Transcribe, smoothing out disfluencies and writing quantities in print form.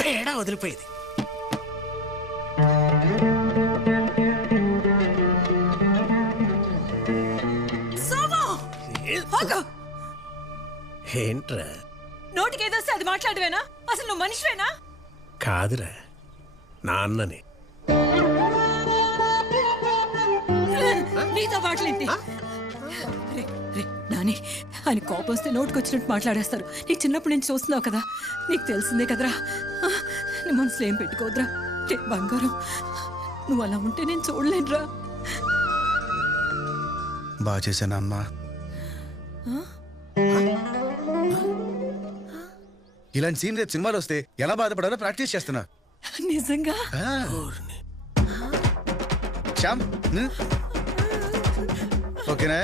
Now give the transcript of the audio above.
తేడా వదిలిపోయేది. ఏంట్రా నోటికి ఏదొస్తే అది మాట్లాడవేనా? అసలు నువ్వు మనిషివేనా? కాదురా, నాన్నని. నీతో మాటలేంటి? నాని, ఆయన కోపం వస్తే నోటికి వచ్చినట్టు మాట్లాడేస్తారు. నీకు చిన్నప్పుడు నేను చూస్తున్నావు కదా, నీకు తెలిసిందే కదరా. నీ మనసులో ఏం పెట్టుకోవద్దురా. బంగారం, నువ్వు అలా ఉంటే నేను చూడలేనురా. బాగా చేశాను అమ్మా. ఇలాంటి సీన్ రేపు సినిమాలు వస్తే ఎలా బాధపడాలో ప్రాక్టీస్ చేస్తున్నా. నిజంగా? శ్యామ్, ఓకేనా?